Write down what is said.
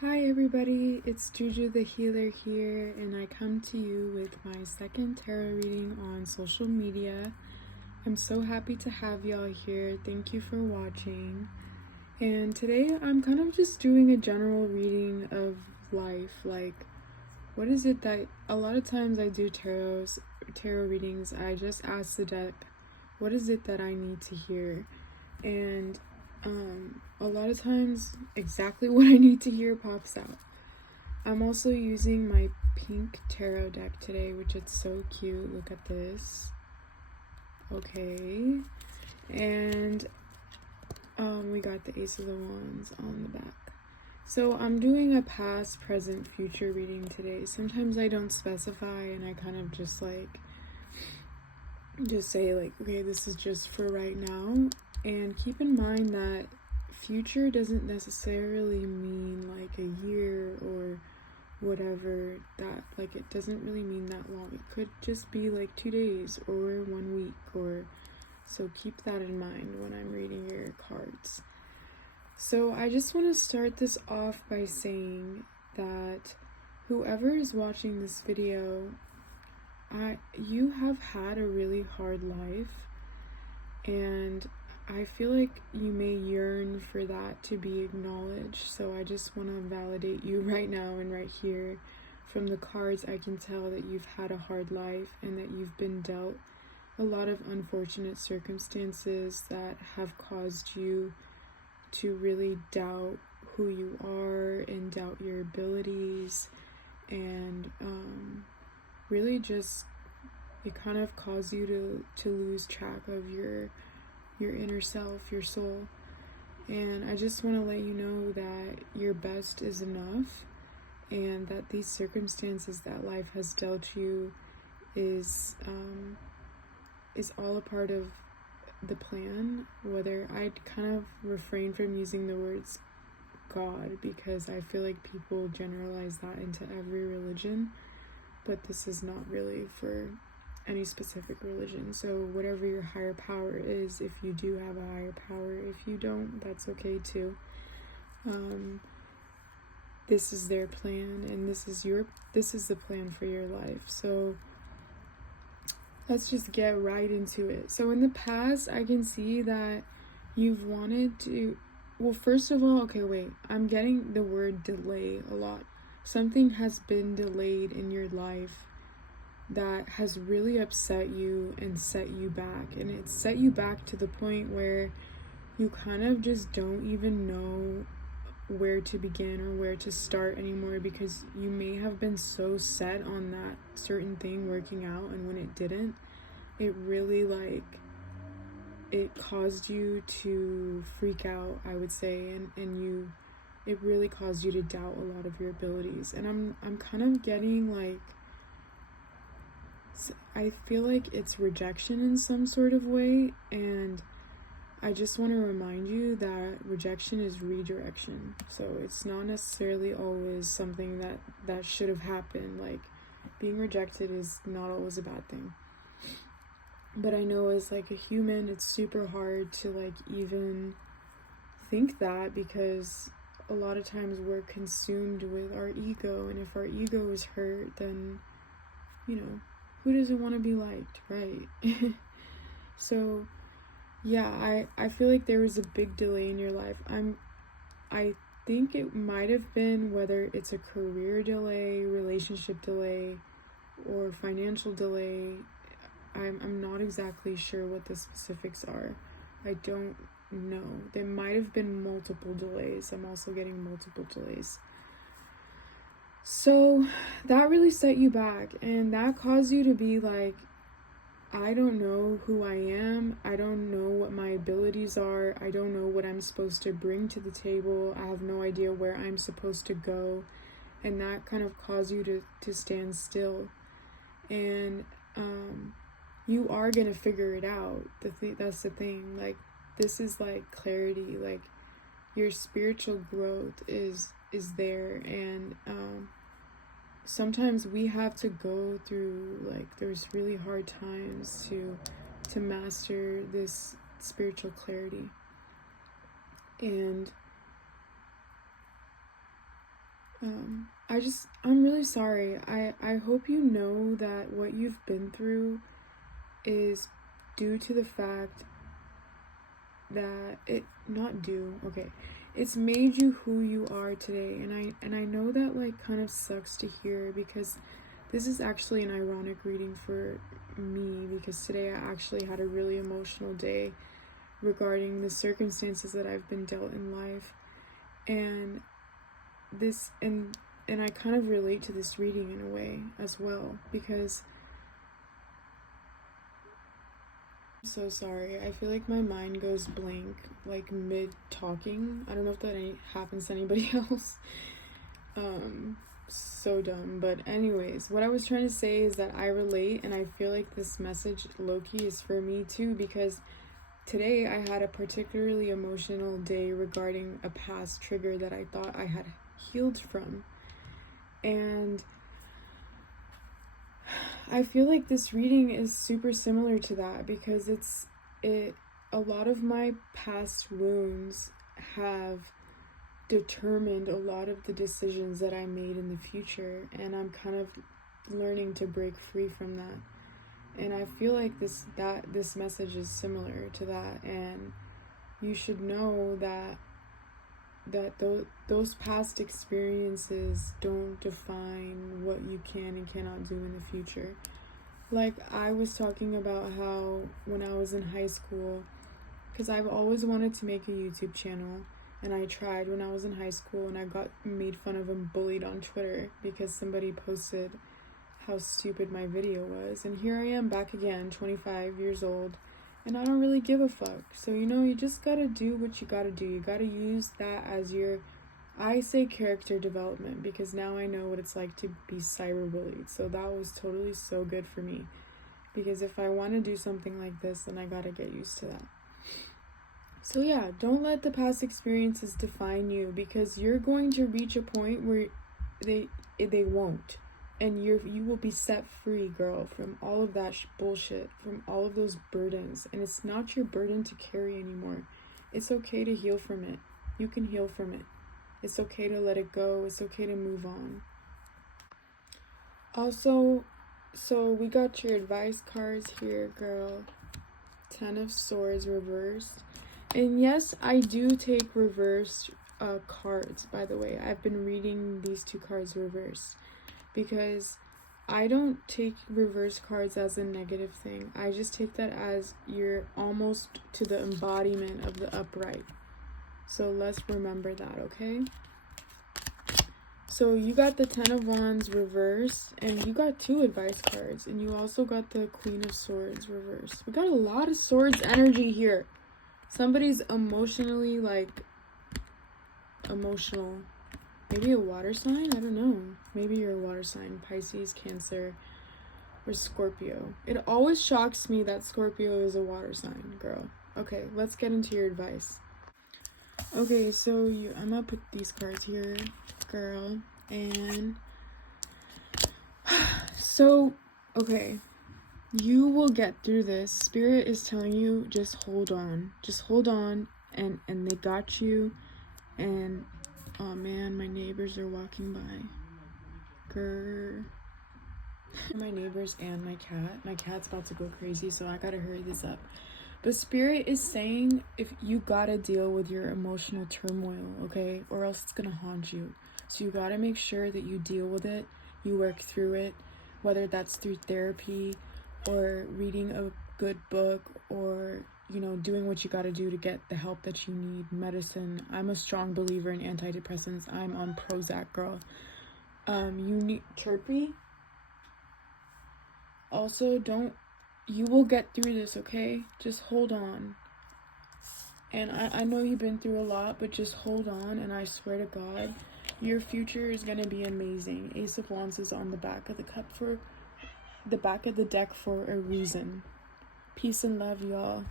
Hi everybody, it's Juju the healer here, and I come to you with my second tarot reading on social media. I'm so happy to have y'all here. Thank you for watching. And today I'm kind of just doing a general reading of life. Like, what is it that a lot of times I do tarot readings, I just ask the deck, what is it that I need to hear? And a lot of times exactly what I need to hear pops out. I'm also using my pink tarot deck today, which is so cute. Look at this. Okay. And we got the Ace of the Wands on the back. So I'm doing a past, present, future reading today. Sometimes I don't specify and I kind of just say okay, this is just for right now. And keep in mind that future doesn't necessarily mean like a year or whatever, that like it doesn't really mean that long. It could just be like 2 days or 1 week, or so keep that in mind when I'm reading your cards. So I just want to start this off by saying that whoever is watching this video, you have had a really hard life, and I feel like you may yearn for that to be acknowledged. So I just want to validate you right now and right here. From the cards, I can tell that you've had a hard life and that you've been dealt a lot of unfortunate circumstances that have caused you to really doubt who you are and doubt your abilities, and really just it kind of caused you to lose track of your inner self, your soul. And I just want to let you know that your best is enough, and that these circumstances that life has dealt you is all a part of the plan. Whether I'd kind of refrain from using the words God, because I feel like people generalize that into every religion, but this is not really for any specific religion. So whatever your higher power is, if you do have a higher power, if you don't, that's okay too. This is their plan, and this is the plan for your life. So let's just get right into it. So in the past, I can see that you've wanted to, well, first of all, okay, wait, I'm getting the word delay a lot. Something has been delayed in your life that has really upset you and set you back. And it's set you back to the point where you kind of just don't even know where to begin or where to start anymore, because you may have been so set on that certain thing working out, and when it didn't, it really it caused you to freak out, I would say, and it really caused you to doubt a lot of your abilities. And I'm kind of getting I feel like it's rejection in some sort of way, and I just want to remind you that rejection is redirection. So it's not necessarily always something that should have happened. Like, being rejected is not always a bad thing. But I know as like a human, it's super hard to even think that, because a lot of times we're consumed with our ego, and if our ego is hurt, then who doesn't want to be liked, right? So yeah, I feel like there was a big delay in your life. I think it might have been, whether it's a career delay, relationship delay, or financial delay. I'm not exactly sure what the specifics are. I don't know. There might have been multiple delays. I'm also getting multiple delays. So that really set you back, and that caused you to be like, I don't know who I am. I don't know what my abilities are. I don't know what I'm supposed to bring to the table. I have no idea where I'm supposed to go. And that kind of caused you to stand still. And you are going to figure it out. That's the thing. This is clarity. Your spiritual growth is there, and sometimes we have to go through there's really hard times to master this spiritual clarity. And I'm really sorry. I hope you know that what you've been through is due to the fact that it's made you who you are today. And I know that like kind of sucks to hear, because this is actually an ironic reading for me, because today I actually had a really emotional day regarding the circumstances that I've been dealt in life. And this and I kind of relate to this reading in a way as well, because I'm so sorry. I feel like my mind goes blank like mid talking. I don't know if that happens to anybody else. So dumb. But anyways, what I was trying to say is that I relate, and I feel like this message low-key is for me too, because today I had a particularly emotional day regarding a past trigger that I thought I had healed from. And I feel like this reading is super similar to that, because a lot of my past wounds have determined a lot of the decisions that I made in the future, and I'm kind of learning to break free from that. And I feel like this message is similar to that, and you should know that those past experiences don't define what you can and cannot do in the future. Like I was talking about how when I was in high school, because I've always wanted to make a YouTube channel, and I tried when I was in high school, and I got made fun of and bullied on Twitter because somebody posted how stupid my video was. And here I am back again, 25 years old, and I don't really give a fuck. So, you just gotta do what you gotta do. You gotta use that as your, I say, character development, because now I know what it's like to be cyberbullied. So that was totally so good for me, because if I want to do something like this, then I gotta get used to that. So yeah, don't let the past experiences define you, because you're going to reach a point where they won't. And you will be set free, girl, from all of that bullshit, from all of those burdens. And it's not your burden to carry anymore. It's okay to heal from it. You can heal from it. It's okay to let it go. It's okay to move on. Also, so we got your advice cards here, girl. 10 of Swords reversed. And yes, I do take reversed cards, by the way. I've been reading these two cards reversed, because I don't take reverse cards as a negative thing. I just take that as you're almost to the embodiment of the upright. So let's remember that, okay? So you got the 10 of Wands reversed, and you got 2 advice cards, and you also got the Queen of Swords reversed. We got a lot of swords energy here. Somebody's emotionally, emotional. Maybe a water sign? I don't know. Maybe you're a water sign. Pisces, Cancer, or Scorpio. It always shocks me that Scorpio is a water sign, girl. Okay, let's get into your advice. Okay, so I'm gonna put these cards here, girl. And so, okay. You will get through this. Spirit is telling you, just hold on. Just hold on, and they got you. And oh man, my neighbors are walking by. Grr. My neighbors and my cat. My cat's about to go crazy, so I gotta hurry this up. But Spirit is saying, if you gotta deal with your emotional turmoil, okay? Or else it's gonna haunt you. So you gotta make sure that you deal with it, you work through it, whether that's through therapy, or reading a good book, or doing what you got to do to get the help that you need, medicine. I'm a strong believer in antidepressants. I'm on Prozac, girl. You need chirpy. Also, you will get through this, okay? Just hold on. And I know you've been through a lot, but just hold on, and I swear to God, your future is gonna be amazing. Ace of Wands is on the back of the deck for a reason. Peace and love, y'all.